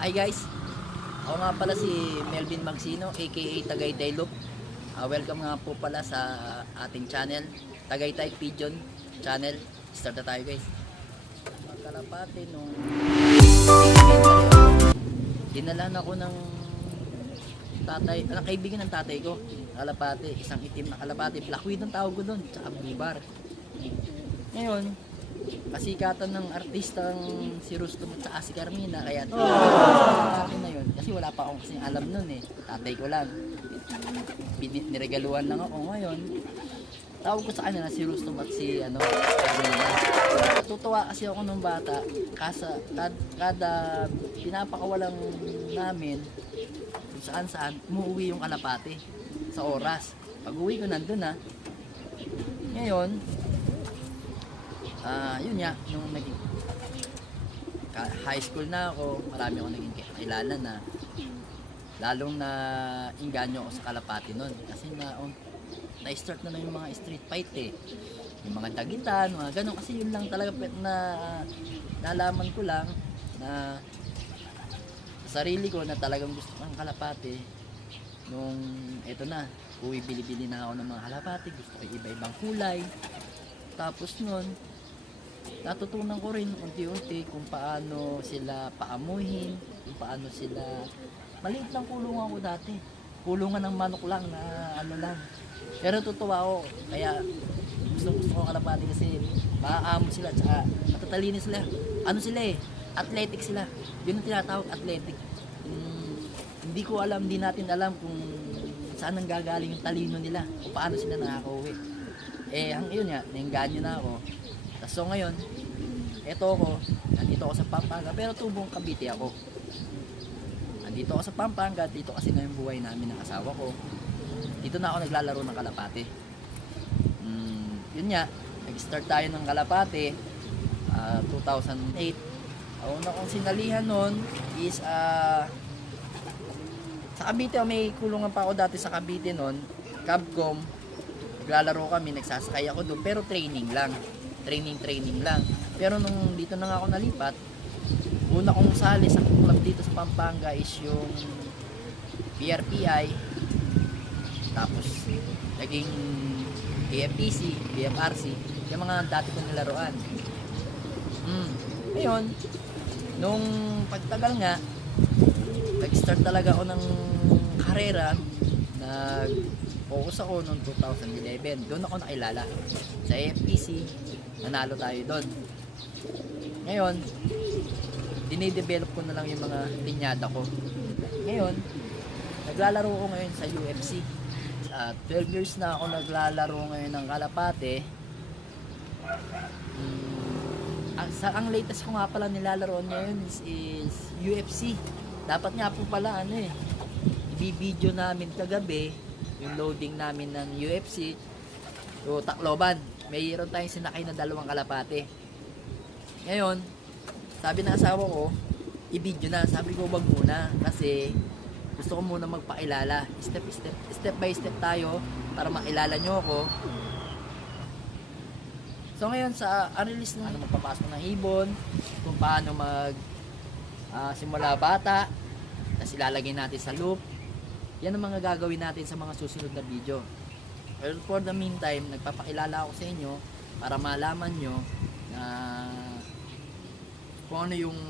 Hi guys, ako nga pala si Melvin Magsino aka Tagaytay Loop. Welcome nga po pala sa ating channel, Tagaytay Pigeon Channel. Start na tayo guys. Kalapati nung dinalahan ako ng tatay, kaibigan ng tatay ko. Kalapati, isang itim na kalapati, black widow ang tawag ko doon, tsaka bibar. Ngayon, kasikatan ng artistang si Rustom at saka si Carmina, kaya sa akin na yun, kasi wala pa akong kasing alam nun eh, tatay ko lang, niregaluhan lang ako. Ngayon tawag ko sa kanila si Rustom at si Carmina. Tutuwa kasi ako nung bata, kada pinapakawalang namin kung saan umuwi yung kalapati sa oras. Pag uwi ko nandun na. Ngayon yun nga, nung naging high school na ako, marami akong naging kakilala na, lalong na inganyo ako sa kalapati nun kasi na-start na yung mga street fight eh, yung mga dagitan, mga ganun, kasi yun lang talaga na nalaman ko lang na sarili ko na talagang gusto ng kalapati nung eto na, bili-bili na ako ng mga kalapati, gusto ko iba-ibang kulay. Tapos nun natutunan ko rin unti-unti kung paano sila paamuhin, kung paano sila, maliit lang kulungan ko dati, kulungan ng manok lang na lang, pero tutuwa ako, kaya gusto ko kalapati kasi maaamo sila, tsaka matatalino sila, sila eh, athletic sila, yun ang tinatawag, athletic. Hindi ko alam, hindi natin alam kung saan ang gagaling yung talino nila, kung paano sila nakakauwi. Yun nga, nainganyo na ako. So ngayon, nandito ako sa Pampanga, pero tubong Cavite ako. Nandito ako sa Pampanga, dito kasi na yung buhay namin ng asawa ko. Dito na ako naglalaro ng kalapati. Yun nga, nag-start tayo ng kalapati, 2008. Ang una kong sinalihan nun is, sa Cavite, may kulungan pa ako dati sa Cavite nun, Cabcom. Naglalaro kami, nagsasakay ako doon, pero training lang. Training lang. Pero nung dito na nga ako nalipat, una kong sali sa club dito sa Pampanga is yung BRPI, tapos naging AFPC, BFRC, yung mga dati kong nilaruan. Ngayon, nung pagtagal nga, nag-start talaga ako ng karera. Nag-focus ako noong 2011. Doon ako nakilala sa AFPC, nanalo tayo doon. Ngayon, dinidevelop ko na lang yung mga linyada ko. Ngayon, naglalaro ko ngayon sa UFC. 12 years na ako naglalaro ngayon ng kalapate. Ang latest ko nga pala nilalaroan ngayon is UFC. Dapat nga po pala i-video namin kagabi yung loading namin ng UFC. So Tacloban, mayroon tayong sinakay na 2 kalapate. Ngayon, sabi ng asawa ko, i-video na. Sabi ko wag muna kasi gusto ko muna magpakilala. Step by step tayo para makilala nyo ako. So ngayon sa unreleased na magpapasok ng ibon, kung paano simula bata, tapos ilalagay natin sa loop. Yan ang mga gagawin natin sa mga susunod na video. Pero for the meantime, nagpapakilala ako sa inyo para malaman nyo na kung ano yung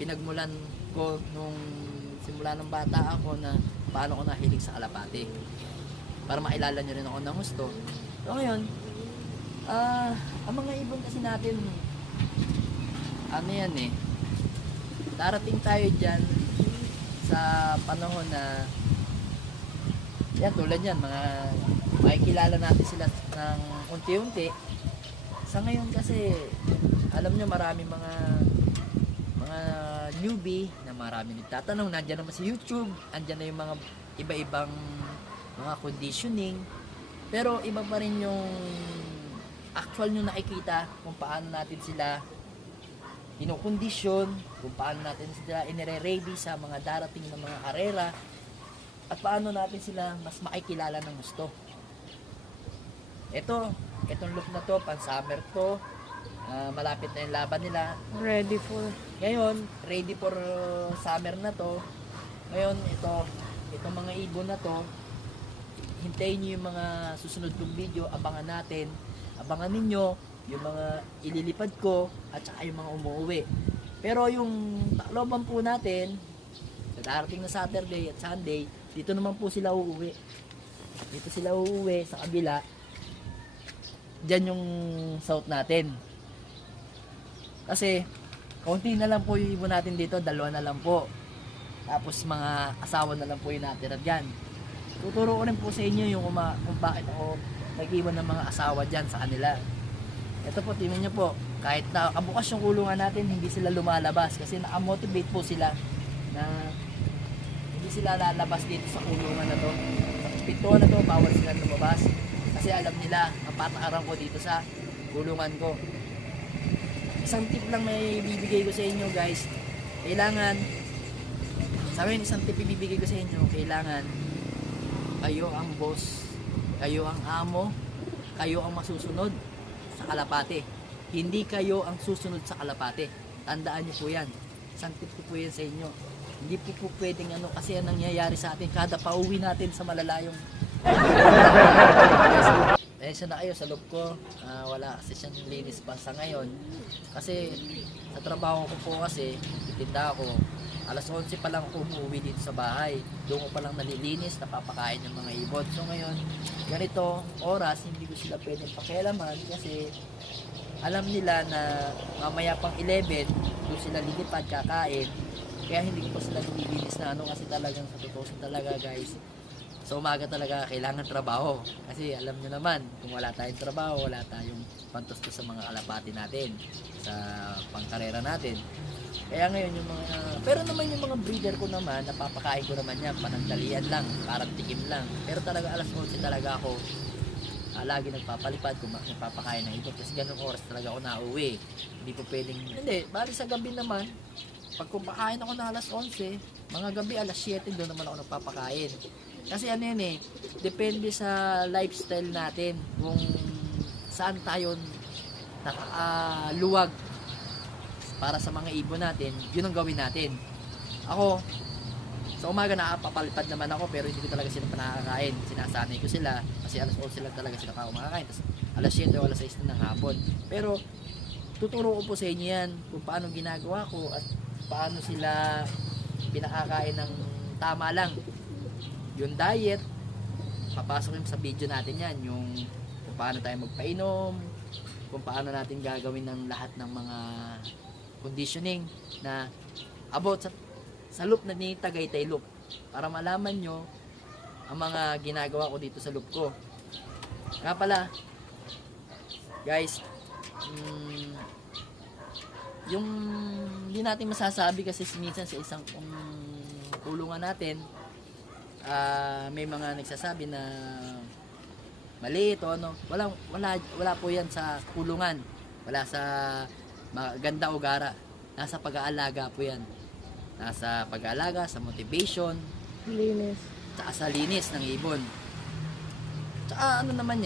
pinagmulan ko nung simula ng bata ako, na paano ko nahilig sa kalapati, para makilala nyo rin ako ng gusto. So ngayon, ang mga ibon kasi natin, darating tayo dyan sa panahon na yan, tulad yan, makikilala natin sila ng unti-unti. Sa ngayon kasi, alam nyo, marami mga newbie na marami nagtatanong. Nandyan naman sa YouTube, andyan na yung mga iba-ibang mga conditioning, pero iba pa rin yung actual nyo nakikita kung paano natin sila kinokondisyon, kung paano natin sila inire-ready sa mga darating na mga karera, at paano natin sila mas makikilala ng gusto. Itong look na to, pan summer to, Malapit na yung laban nila. Ready for. Ngayon, ready for summer na to. Ngayon, itong mga ibon na to, hintayin nyo yung mga susunod kong video, abangan natin. Abangan ninyo yung mga ililipad ko at saka yung mga umuwi. Pero yung Tacloban po natin, sa darating na Saturday at Sunday, dito naman po sila uuwi. Dito sila uuwi sa kabila. Diyan yung south natin. Kasi, kaunti na lang po yung ibon natin dito, 2 na lang po. Tapos mga asawa na lang po yung natira dyan. Tuturo ko rin po sa inyo yung kung bakit ako nag-iwan ng mga asawa dyan sa kanila. Ito po, tingnan nyo po, kahit na kabukas yung kulungan natin, hindi sila lumalabas kasi nakamotivate po sila na hindi sila lalabas dito sa kulungan na to. Sa pintuan na to, bawal sila lumabas kasi alam nila ang patakaran ko dito sa kulungan ko. Isang tip lang may bibigay ko sa inyo guys, kailangan, sa akin isang tip ibibigay ko sa inyo, kailangan kayo ang boss, kayo ang amo, kayo ang masusunod sa kalapate. Hindi kayo ang susunod sa kalapate. Tandaan niyo po yan. Isang tip ko po yan sa inyo. Hindi po pwedeng kasi ang nangyayari sa atin kada pauwi natin sa malalayong siya na kayo sa loob ko. Wala kasi siyang linis pa sa ngayon. Kasi sa trabaho ko po kasi, titinda ako. Alas 11 pa lang ako umuwi dito sa bahay. Doon ko pa lang nalilinis, napapakain yung mga ibon. So ngayon, ganito oras, hindi ko sila pwedeng pakialaman kasi alam nila na mamaya pang 11, doon sila lilipad, kakain. Kaya hindi ko pa sila nililinis na kasi talagang sa totoo talaga guys. Sa umaga talaga kailangan trabaho. Kasi alam nyo naman, kung wala tayong trabaho, wala tayong pantusto sa mga kalapati natin, sa pangkarera natin. Kaya ngayon yung mga, pero naman yung mga breeder ko naman, napapakain ko naman yan, panandalian lang, parang tikim lang. Pero talaga alas 11 talaga ako, lagi nagpapalipad kung nagpapakain ng ibon. Kasi ganun oras talaga ako nauwi. Hindi ko pwedeng, hindi, bali sa gabi naman, pag kumakain ako na alas 11, mga gabi alas 7 doon naman ako nagpapakain. Kasi ano yun depende sa lifestyle natin kung saan tayo nakakaluwag para sa mga ibon natin, yun ang gawin natin. Ako, sa umaga nakapapalipad naman ako pero hindi ko talaga sila panakakain. Sinasanay ko sila kasi alas 11 lang talaga sila kumakain. Tapos alas 7 o alas 6 na ng hapon. Pero tuturo ko po sa inyo yan kung paano ginagawa ko at paano sila pinakakain ng tama lang. Yung diet, papasok yung sa video natin yan, yung kung paano tayo magpainom, kung paano natin gagawin ng lahat ng mga conditioning na about sa loop na ni Tagaytay loop para malaman nyo ang mga ginagawa ko dito sa loop ko. Nga pala, guys, yung hindi natin masasabi kasi minsan sa isang kulungan natin, may mga nagsasabi na mali ito wala po yan sa kulungan, wala sa maganda o gara, nasa pag-aalaga po yan, nasa pag-aalaga, sa motivation, Linis. tsaka sa linis ng ibon. Tsaka ano naman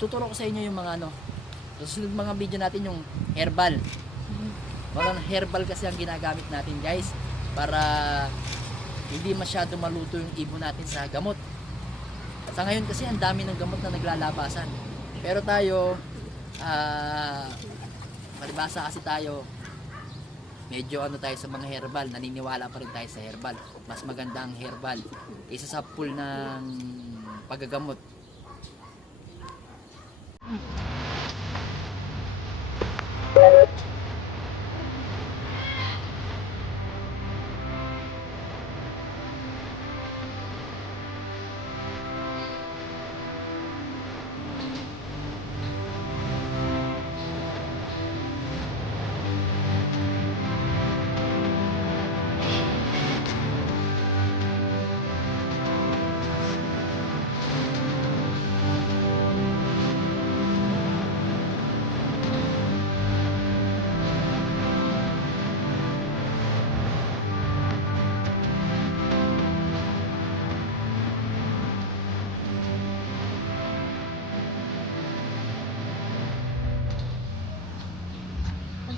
tuturo ko sa inyo yung mga susunod mga video natin yung herbal. Walang herbal kasi ang ginagamit natin guys para hindi masyado maluto yung ibon natin sa gamot. Sa ngayon kasi ang dami ng gamot na naglalabasan. Pero tayo, malibasa kasi tayo, medyo tayo sa mga herbal, naniniwala pa rin tayo sa herbal. Mas maganda ang herbal kaysa sa pool ng paggagamot.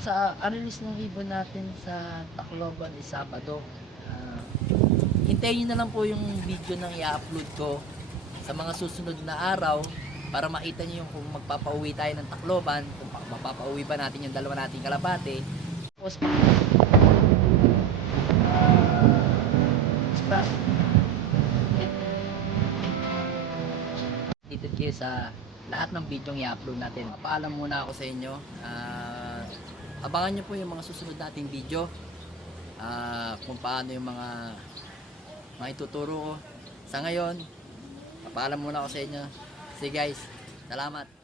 sa release ng ibon natin sa Tacloban is Sabado. Ah, hintayin nyo na lang po yung video nang i-upload ko sa mga susunod na araw para makita nyo yung kung magpapauwi tayo ng Tacloban, kung mapapauwi ba natin yung dalawa nating kalapate. Tapos, dito kayo sa lahat ng video yung i-upload natin. Paalam muna ako sa inyo. Abangan nyo po yung mga susunod nating video. Kung paano yung mga ituturo ko. Sa ngayon, papaalam muna ako sa inyo. See guys, salamat.